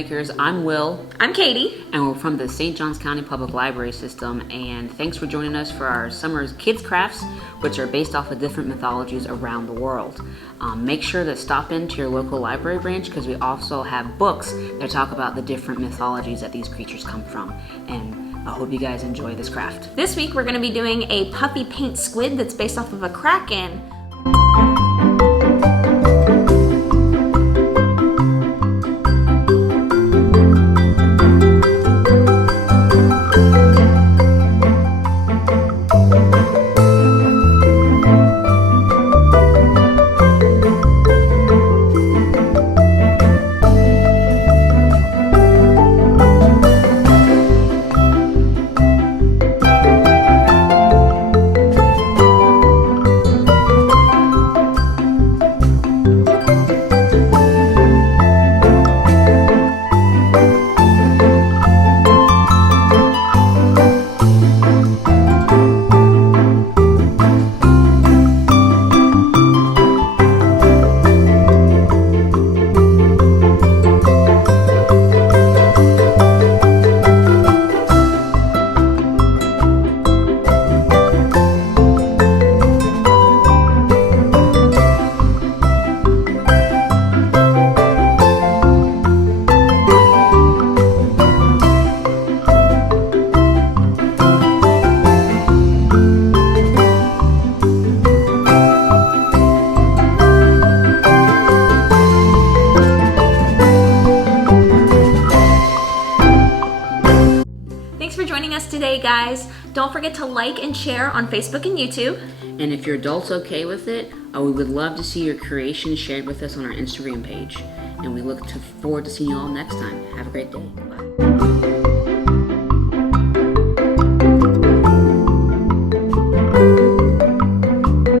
Makers. I'm Will. I'm Katie. And we're from the St. Johns County Public Library System. And thanks for joining us for our summer kids crafts, which are based off of different mythologies around the world. Make sure to stop into your local library branch because we also have books that talk about the different mythologies that these creatures come from. And I hope you guys enjoy this craft. This week we're going to be doing a puffy paint squid that's based off of a kraken. Thanks for joining us today, guys. Don't forget to like and share on Facebook and YouTube. And if your adult's okay with it, we would love to see your creations shared with us on our Instagram page. And we look forward to seeing you all next time. Have a great day. Bye.